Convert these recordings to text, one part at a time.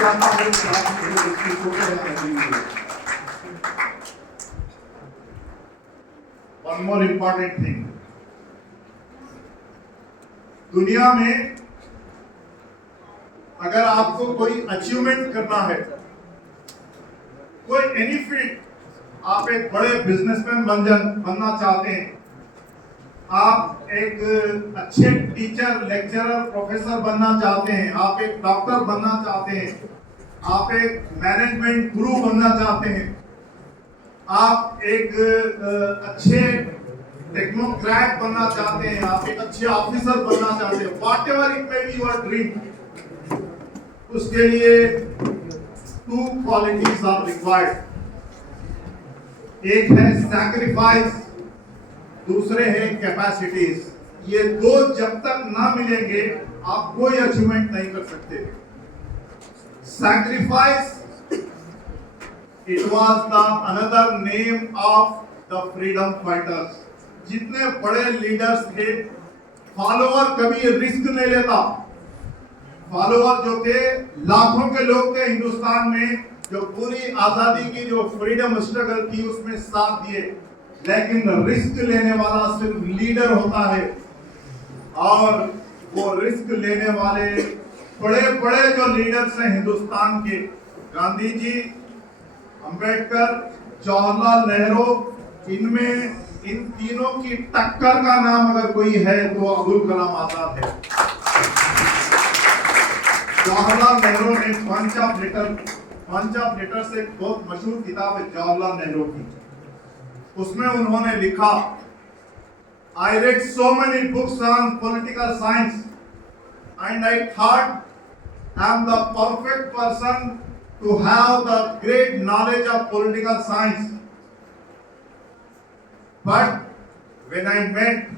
चाहता हूँ कि आप मेरे व्यक्तित्व को करेंगे। One more important thing. दुनिया में अगर आपको कोई अचीवमेंट करना है, कोई एनी फील्ड, आप एक बड़े बिजनेसमैन बनना चाहते हैं, आप एक अच्छे टीचर, लेक्चरर, प्रोफेसर बनना चाहते हैं, आप एक डॉक्टर बनना चाहते हैं, आप एक मैनेजमेंट गुरु बनना चाहते हैं, आप एक अच्छे टेक्नोक्रेट बनना चाहते हैं, आप एक अच्छे ऑफिसर बनना चाहते हैं, what ever it may be your dream, उसके लिए 2 क्वालिटीज आर रिक्वायर्ड। एक है सैक्रिफाइस, दूसरे हैं कैपेसिटीज। ये 2 जब तक ना मिलेंगे आप कोई अचीवमेंट नहीं कर सकते। Sacrifice, it was the another name of the freedom fighters. जितने बड़े लीडर्स थे, फॉलोअर कभी रिस्क नहीं लेता। फॉलोअर जो थे, लाखों के लोग थे हिंदुस्तान में, जो पूरी आजादी की जो फ्रीडम स्ट्रगल थी उसमें साथ दिए, लेकिन रिस्क लेने वाला सिर्फ लीडर होता है। और वो रिस्क लेने वाले बड़े बड़े जो लीडर्स हैं हिंदुस्तान के, गांधी जी, अंबेडकर, जवाहरलाल नेहरू, इनमें इन तीनों की टक्कर का नाम अगर कोई है तो अब्दुल कलाम आजाद है। जवाहरलाल नेहरू ने पंच ऑफ लेटर्स एक बहुत मशहूर किताब है जवाहरलाल नेहरू की, उसमें उन्होंने लिखा, I read so many books on political science and I thought I am the perfect person to have the great knowledge of political science. But when I met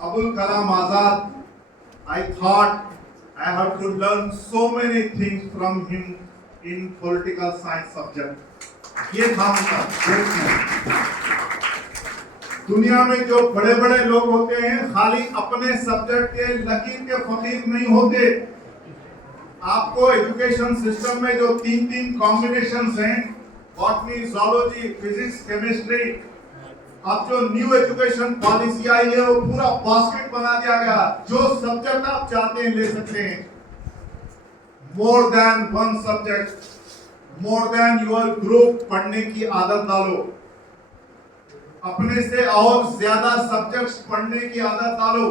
Abul Kalam Azad, I thought I have to learn so many things from him in political science subject. ये था उनका प्रयत्न। दुनिया में जो बड़े बड़े लोग होते हैं, खाली अपने सब्जेक्ट के लकीर के फकीर नहीं होते। आपको एजुकेशन सिस्टम में जो 3 कॉम्बिनेशंस हैं, बॉटनी, ज़ूलॉजी, फिजिक्स, केमिस्ट्री, अब जो न्यू एजुकेशन पॉलिसी आई है वो पूरा बास्केट बना दिया गया। जो सब्जेक्ट आप चाहते हैं ले सकते हैं। More than 1 subject, more than your group पढ़ने की आदत डालो। अपने से और ज्यादा सब्जेक्ट्स पढ़ने की आदत डालो।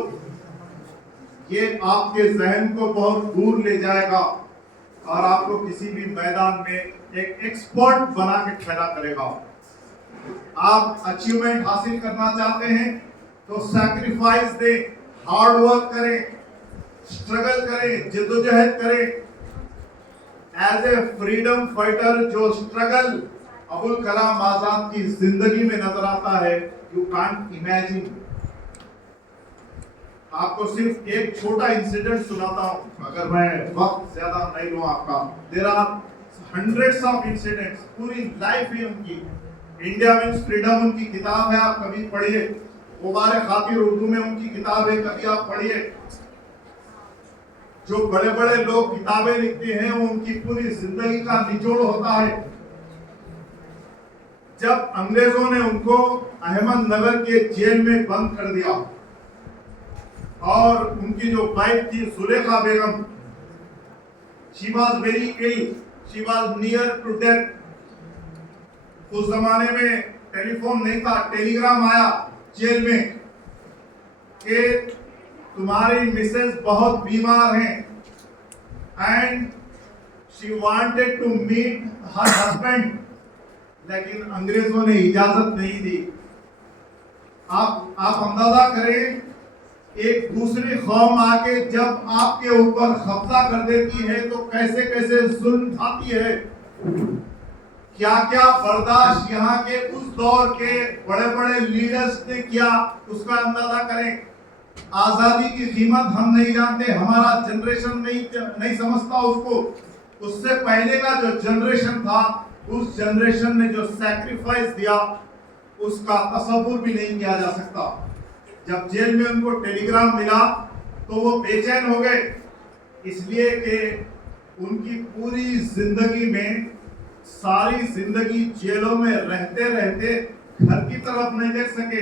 ये आपके जहन को बहुत दूर ले जाएगा और आपको किसी भी मैदान में एक एक्सपर्ट बना के खड़ा करेगा। आप अचीवमेंट हासिल करना चाहते हैं तो सैक्रिफाइस दें, हार्ड वर्क करें, स्ट्रगल करें, जद्दोजहद करें। एज ए फ्रीडम फाइटर जो स्ट्रगल अबुल कलाम आजाद की जिंदगी में नजर आता है, यू कांट इमेजिन। आपको सिर्फ एक छोटा इंसिडेंट सुनाता हूं, अगर मैं वक्त ज्यादा नहीं लूं आपका। There are hundreds of incidents, पूरी लाइफ है उनकी। इंडिया मीन्स फ्रीडम उनकी किताब है, आप कभी पढ़िए। गुबारे खातिर उर्दू में उनकी किताब है, कभी आप पढ़िए। जो बड़े बड़े लोग किताबें लिखते हैं वो उनकी पूरी जिंदगी का निचोड़ होता है। जब अंग्रेजों ने उनको अहमदनगर के जेल में बंद कर दिया और उनकी जो वाइफ थी Sulekha Begum, she was very ill, she was near to death. उस जमाने में टेलीफोन नहीं था, टेलीग्राम आया जेल में कि तुम्हारी मिसेस बहुत बीमार हैं and she wanted to meet her husband, लेकिन अंग्रेजों ने इजाजत नहीं दी। आप अंदाजा करें, एक दूसरी कौम आके जब आपके ऊपर कब्जा कर देती है तो कैसे कैसे जुल्म ढाती है। क्या क्या बर्दाश्त यहाँ के उस दौर के बड़े बड़े लीडर्स ने किया, उसका अंदाजा करें। आजादी की कीमत हम नहीं जानते, हमारा जनरेशन नहीं समझता उसको। उससे पहले का जो जनरेशन था, उस जनरेशन ने जो सैक्रिफाइस दिया उसका तसव्वुर भी नहीं किया जा सकता। जब जेल में उनको टेलीग्राम मिला तो वो बेचैन हो गए, इसलिए कि उनकी पूरी जिंदगी में सारी जिंदगी जेलों में रहते रहते घर की तरफ नहीं देख सके।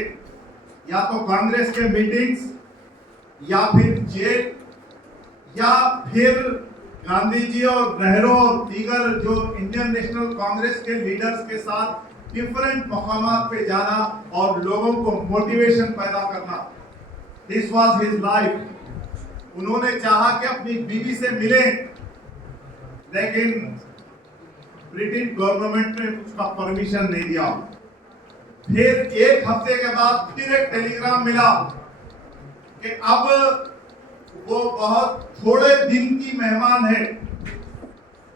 या तो कांग्रेस के मीटिंग्स, या फिर जेल, या फिर गांधी जी और नेहरू और दीगर जो इंडियन नेशनल कांग्रेस के लीडर्स के साथ डिफरेंट मकामात पे जाना और लोगों को मोटिवेशन पैदा करना। This was his life. उन्होंने चाहा कि अपनी बीवी से मिले, लेकिन ब्रिटिश गवर्नमेंट ने उसका परमिशन नहीं दिया। फिर एक हफ्ते के बाद फिर एक टेलीग्राम मिला कि अब वो बहुत थोड़े दिन की मेहमान है,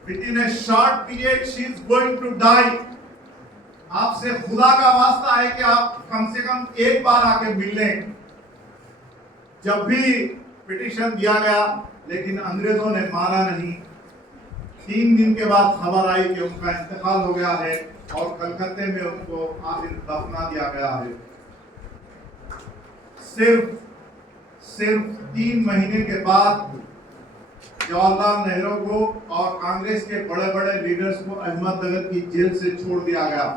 within a short period she is going to die. आपसे खुदा का वास्ता है कि आप कम से कम एक बार आके मिल लें। जब भी पिटीशन दिया गया, लेकिन अंग्रेजों ने माना नहीं। 3 दिन के बाद खबर आई कि उनका इंतकाल हो गया है और कलकत्ते में उनको आखिर दफना दिया गया है। सिर्फ 3 महीने के बाद जवाहरलाल नेहरू को और कांग्रेस के बड़े बड़े लीडर्स को अहमदनगर की जेल से छोड़ दिया गया।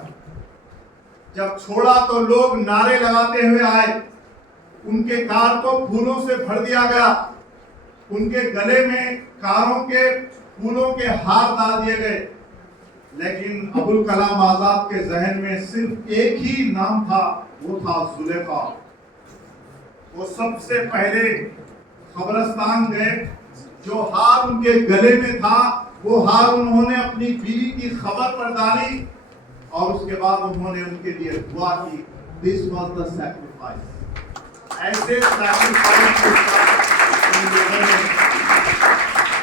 जब छोड़ा तो लोग नारे लगाते हुए आए, उनके कार को फूलों से भर दिया गया, उनके गले में कारों के फूलों के हार डाल दिए गए। लेकिन अबुल कलाम आजाद के जहन में सिर्फ एक ही नाम था, वो था जुलेखा। वो सबसे पहले कब्रिस्तान गए, जो हार उनके गले में था वो हार उन्होंने अपनी बीवी की खबर पर डाली और उसके बाद उन्होंने उनके लिए दुआ की। This was the sacrifice. ऐसे सैक्रिफाइस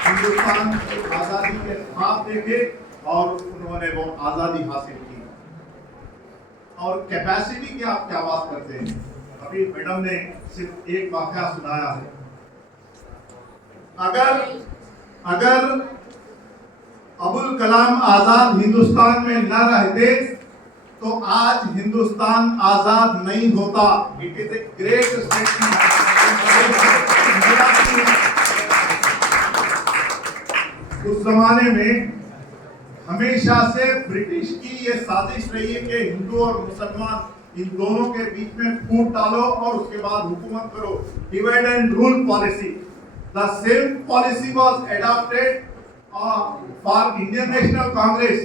हिंदुस्तान आजादी के ख्वाब देखे और उन्होंने वो आजादी हासिल की। और कैपेसिटी की आप क्या बात करते हैं? अभी मैडम ने सिर्फ एक वाकया सुनाया है। अगर अबुल कलाम आजाद हिंदुस्तान में न रहते तो आज हिंदुस्तान आजाद नहीं होता। It is a great statement. उस जमाने में हमेशा से ब्रिटिश की ये साजिश रही है कि हिंदू और मुसलमान इन दोनों के बीच में फूट डालो और उसके बाद हुकूमत करो, divide and rule policy. The same policy was adopted for Indian national Congress.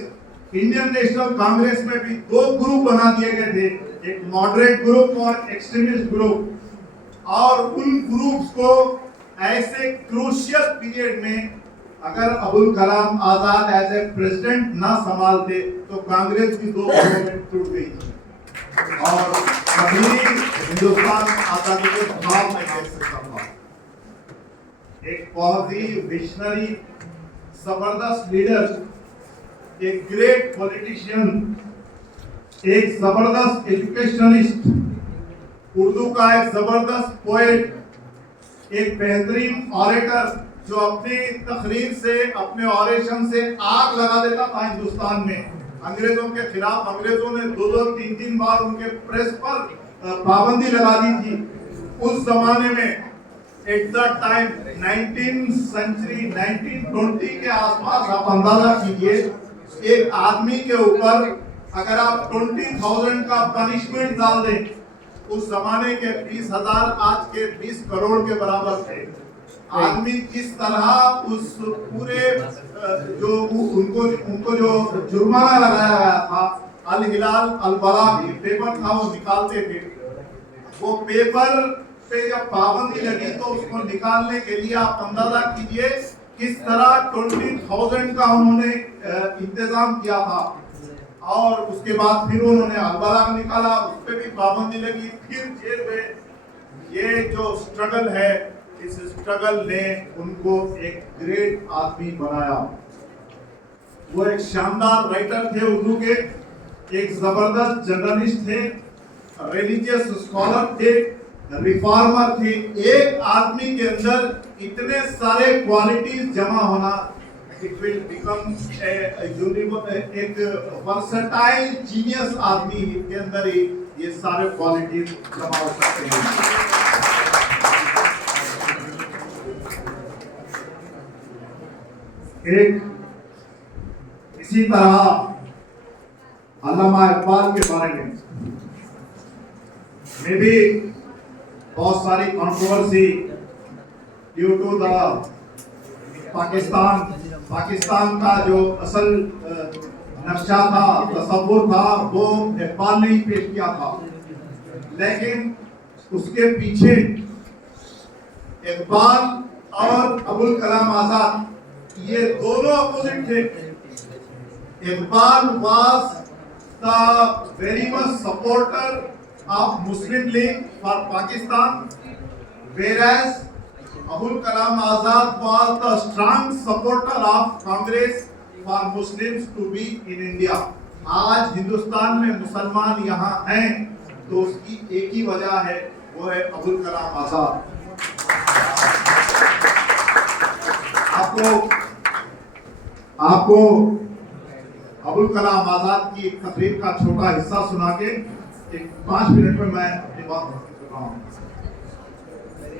Indian national Congress में भी 2 ग्रुप बना दिए गए थे, एक मॉडरेट ग्रुप और एक्सट्रीमिस्ट ग्रुप। और उन ग्रुप्स को ऐसे क्रूशियल पीरियड में अगर Abul Kalam Azad as a president ना संभालते तो कांग्रेस की 2 भागों में टूट गई थी और कभी हिंदुस्तान आजादी के ख्वाब नहीं देख सकता था। एक बहुत ही विजनरी, जबरदस्त लीडर, एक ग्रेट पॉलिटिशियन, एक जबरदस्त एजुकेशनिस्ट, उर्दू का एक जबरदस्त पोएट, एक बेहतरीन ऑरेटर जो अपनी तकरीर से, अपने ऑरेशन से आग लगा देता था हिंदुस्तान में अंग्रेजों के खिलाफ। अंग्रेजों ने 2-2, 3-3 बार उनके प्रेस पर पाबंदी लगा दी थी। उस जमाने में at the time 19th century 1920 के आसपास आप अंदाजा कीजिए, एक आदमी के ऊपर अगर आप 20,000 का पनिशमेंट डाल दें, उस जमाने के 20,000 आज के 20 करोड़ के बराबर थे। आदमी किस तरह उस पूरे जो उनको जो जुर्माना लगाया गया था, अल हिलाल अल बलाग पेपर था वो निकालते थे। वो पेपर पे जब पाबंदी लगी तो उसको निकालने के लिए आप अंदाजा कीजिए किस तरह 20,000 का उन्होंने इंतजाम किया था। और उसके बाद फिर उन्होंने अल बलाग निकाला, उस पर भी पाबंदी लगी, फिर जेल में। ये जो स्ट्रगल है, इस स्ट्रगल ने उनको एक ग्रेट आदमी बनाया। वो एक शानदार राइटर थे उर्दू के, एक जबरदस्त जर्नलिस्ट थे, रिलीजियस स्कॉलर थे, रिफॉर्मर थे। एक आदमी के अंदर इतने सारे क्वालिटीज जमा होना, इट विल बिकम एक वर्सेटाइल जीनियस आदमी के अंदर ही ये सारे क्वालिटीज जमा हो सकते हैं। एक इसी तरह अल्लामा इकबाल के बारे में भी बहुत सारी controversy due to the Pakistan का जो असल नक्शा था, तस्वुर था, वो इकबाल ने ही पेश किया था। लेकिन उसके पीछे इकबाल और अबुल कलाम आजाद ये दोनों अपोजिट थे। Iqbal was the very much supporter of Muslim league for Pakistan, whereas Abul Kalam Azad was the strong supporter of Congress for Muslims to be in India. आज हिंदुस्तान में मुसलमान यहाँ हैं तो उसकी एक ही वजह है, वो है अबुल कलाम आजाद। आपको अबुल कलाम आजाद की एक तकरीर का छोटा हिस्सा सुना के एक 5 मिनट में मैं अपनी बात कर रहा हूँ।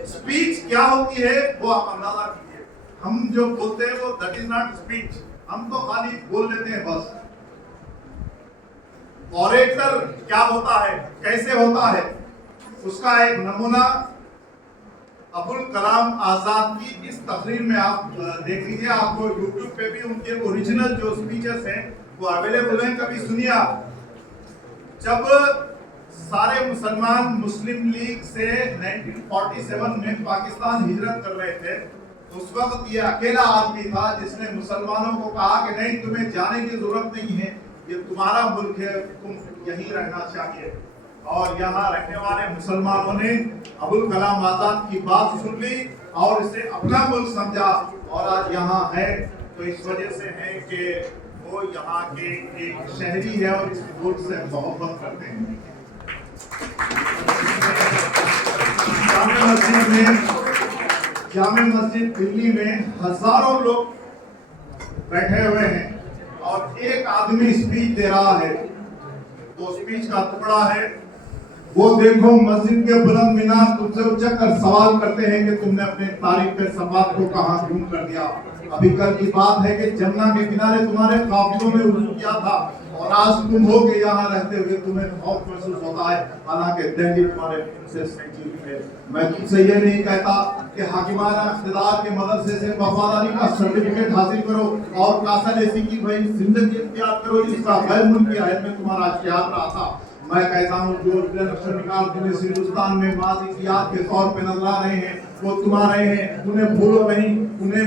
स्पीच क्या होती है वो आप अंदाजा कीजिए। हम जो बोलते हैं वो दैट इज नॉट स्पीच, हम तो खाली बोल लेते हैं बस। ऑरेटर क्या होता है, कैसे होता है, उसका एक नमूना अबुल कलाम आजाद की इस तकरीर में आप देख लीजिए। आपको यूट्यूब पे भी उनके ओरिजिनल जो स्पीचेस हैं वो अवेलेबल हैं, कभी सुनिए आप। जब सारे मुसलमान मुस्लिम लीग से 1947 में पाकिस्तान हिजरत कर रहे थे, उस वक्त ये अकेला आदमी था जिसने मुसलमानों को कहा कि नहीं, तुम्हें जाने की जरूरत नहीं है, ये तुम्हारा मुल्क है, तुम यहीं रहना चाहिए। और यहाँ रहने वाले मुसलमानों ने अबुल कलाम आजाद की बात सुन ली और इसे अपना मुल्क समझा और आज यहाँ है। तो इस वजह से है कि वो यहाँ के एक शहरी है और इस मुल्क से मोहब्बत करते हैं। जामे मस्जिद दिल्ली में हजारों लोग बैठे हुए हैं और एक आदमी स्पीच दे रहा है। तो स्पीच का टुकड़ा है, वो देखो मस्जिद के बुलंद मीनार तुमसे उचक कर सवाल करते हैं कि तुमने अपने तारीख के संवाद को कहां गुम कर दिया। अभी कल की बात है कि जमुना के किनारे तुम्हारे काफिलों ने वुजू किया था और आज तुम हो के यहाँ रहते हुए तुम्हें खौफ महसूस होता है, हालांकि दिल्ली तुम्हारे से सेंचुरी है। मैं तुमसे ये नहीं कहता कि हाकिमाना इख्तिदार के मदरसे से वफादारी का सर्टिफिकेट हासिल करो और कासल ऐसी की भाई जिंदगी इख्तियार करो जिसका गैर मुल्की हैत में तुम्हारा इख्तियार रहा था। मैं कहता हूँ जो हिंदुस्तान में माजी की याद के तौर पे नजर आ रहे हैं वो तुम्हारे हैं, उन्हें भूलो नहीं, उन्हें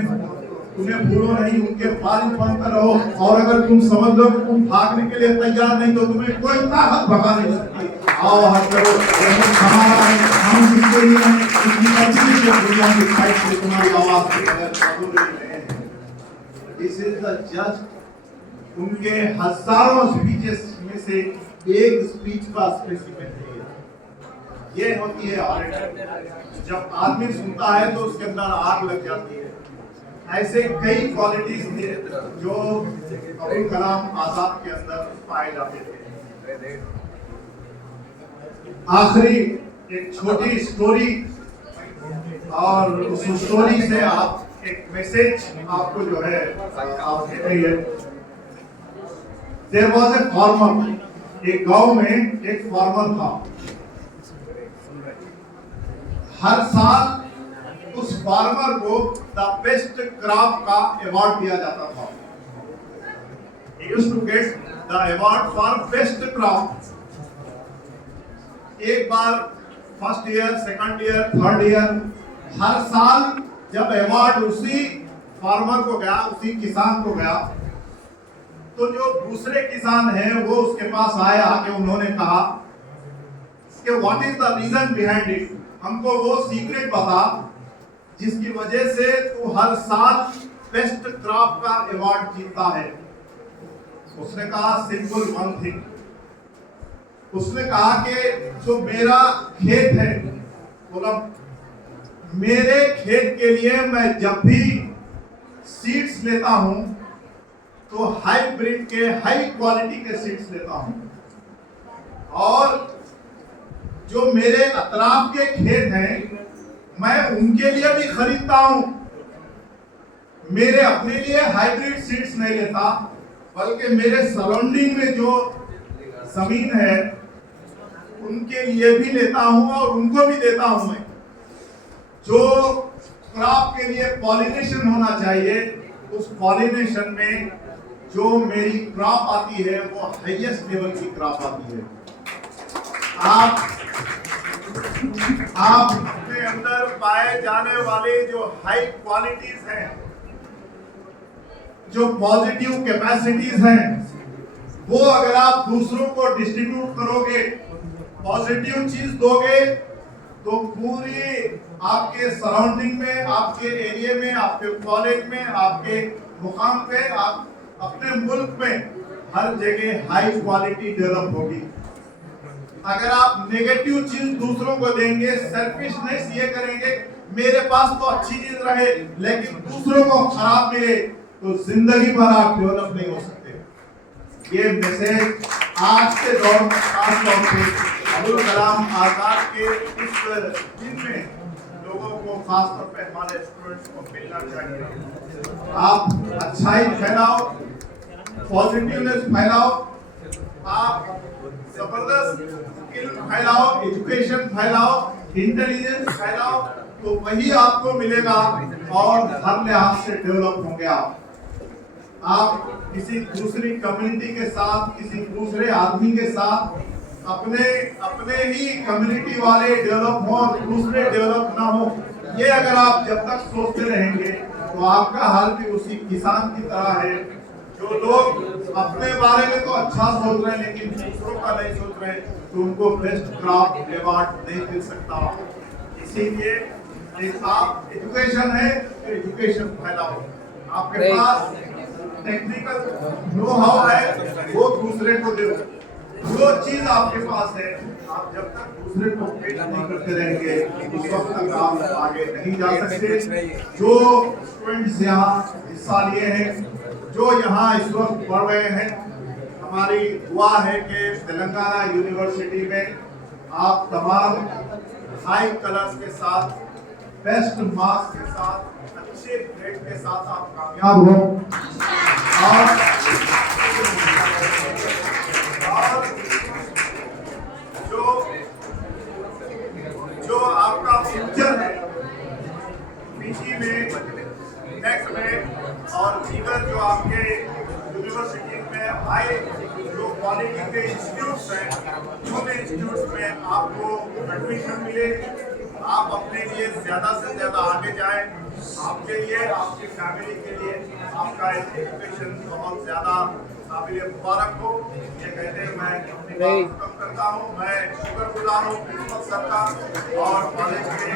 भूलो नहीं, उनके बारिश बनकर रहो। और अगर तुम समझ लो कि तुम भागने के लिए तैयार नहीं तो तुम्हें कोई ताकत भगा नहीं सकती। आओ हट करो, हमारा है, हम जिसके लिए हैं, उसकी तस्वीर से दुनिया की साइड से तुम्हारी आवाज के बगैर कबूल नहीं है। दिस इज द जस्ट उनके हजारों स्पीचेस में से एक स्पीच का स्पेसिफिक है। ये होती है ऑरेटर। जब आदमी सुनता है तो उसके अंदर आग लग जाती है। ऐसे कई क्वालिटीज थे जो अबुल कलाम आजाद के अंदर पाए जाते थे। आखिरी एक छोटी स्टोरी और उस स्टोरी से आप एक मैसेज आपको जो है आप देते हैं। देयर वाज ए फार्मर, एक गांव में एक फार्मर था। हर साल उस फार्मर को द बेस्ट क्रॉप का अवार्ड दिया जाता था। He used to get the award for best crop. एक बार first year, second year, third year, हर साल जब अवार्ड उसी फार्मर को गया, उसी किसान को गया, तो जो दूसरे किसान हैं वो उसके पास आए, आके उन्होंने कहा कि what is the reason behind it, हमको वो सीक्रेट बता जिसकी वजह से तू हर साल बेस्ट क्रॉप का अवार्ड जीतता है। उसने कहा सिंपल वन थिंग, उसने कहा कि जो मेरा खेत है, बोला मेरे खेत के लिए मैं जब भी सीड्स लेता हूं तो हाइब्रिड के हाई क्वालिटी के सीड्स लेता हूं और जो मेरे अतराफ के खेत हैं मैं उनके लिए भी खरीदता हूं। मेरे अपने लिए हाइब्रिड सीड्स नहीं लेता, बल्कि मेरे सराउंडिंग में जो जमीन है उनके लिए भी लेता हूं और उनको भी देता हूं मैं। जो क्रॉप के लिए पॉलिनेशन होना चाहिए, उस पॉलिनेशन में जो मेरी क्रॉप आती है वो हाईएस्ट लेवल की क्रॉप आती है। आप अपने अंदर पाए जाने वाले जो हाई क्वालिटीज हैं, जो पॉजिटिव कैपेसिटीज हैं, वो अगर आप दूसरों को डिस्ट्रीब्यूट करोगे, पॉजिटिव चीज दोगे, तो पूरी आपके सराउंडिंग में, आपके एरिया में, आपके कॉलेज में, आपके मुकाम पे, आप अपने मुल्क में हर जगह हाई क्वालिटी डेवलप होगी। अगर आप नेगेटिव चीज दूसरों को देंगे, सेल्फिशनेस ये करेंगे मेरे पास तो अच्छी चीज रहे लेकिन दूसरों को खराब मिले, तो जिंदगी भर आप डेवलप नहीं हो सकते। ये मैसेज आज के दौर में खास तौर पे अब्दुल कलाम आजाद के इस दिन में लोगों को, खास तौर पे हमारे स्टूडेंट्स को मिलना चाहिए। आप अच्छाई फैलाओ, पॉजिटिवनेस फैलाओ, आप जबरदस्त स्किल फैलाओ, एजुकेशन फैलाओ, इंटेलिजेंस फैलाओ, तो वही आपको मिलेगा और हर लिहाज से डेवलप होंगे आप किसी दूसरी कम्युनिटी के साथ, किसी दूसरे आदमी के साथ, अपने ही कम्युनिटी वाले डेवलप हो और दूसरे डेवलप ना हो, ये अगर आप जब तक सोचते रहेंगे तो आपका हाल भी उसी किसान की तरह है, जो लोग अपने बारे में तो अच्छा सोच रहे हैं लेकिन दूसरों का नहीं सोच रहे, तो उनको बेस्ट क्रॉप अवार्ड नहीं मिल सकता। इसीलिए आप एजुकेशन है तो एजुकेशन फैलाओ, आपके पास टेक्निकल नो हाउ है वो दूसरे को दो। जो चीज आपके पास है, आप जब तक दूसरे को पेश नहीं करते रहेंगे उस वक्त तक आप आगे नहीं जा सकते। जो स्टूडेंट्स यहाँ हिस्सा लिए हैं, जो यहाँ इस वक्त पढ़ रहे हैं, हमारी दुआ है कि तेलंगाना यूनिवर्सिटी में आप तमाम हाई कलर्स के साथ, बेस्ट मार्क्स के साथ, अच्छे ग्रेड के साथ आप कामयाब हो और जो आपका फ्यूचर है पीजी में, नेक्स्ट में और दीगर जो आपके यूनिवर्सिटी में हाई जो क्वालिटी के इंस्टीट्यूट्स हैं, उन इंस्टीट्यूट्स में आपको एडमिशन मिले, आप अपने लिए ज्यादा से ज्यादा आगे जाएं। आपके लिए, आपकी फैमिली के लिए आपका एजुकेशन बहुत ज्यादा काबिल मुबारक हो। ये कहते हैं मैं अपनी बात खत्म करता हूँ। मैं शुक्रगुजार हूँ प्रिंसिपल सर का और कॉलेज के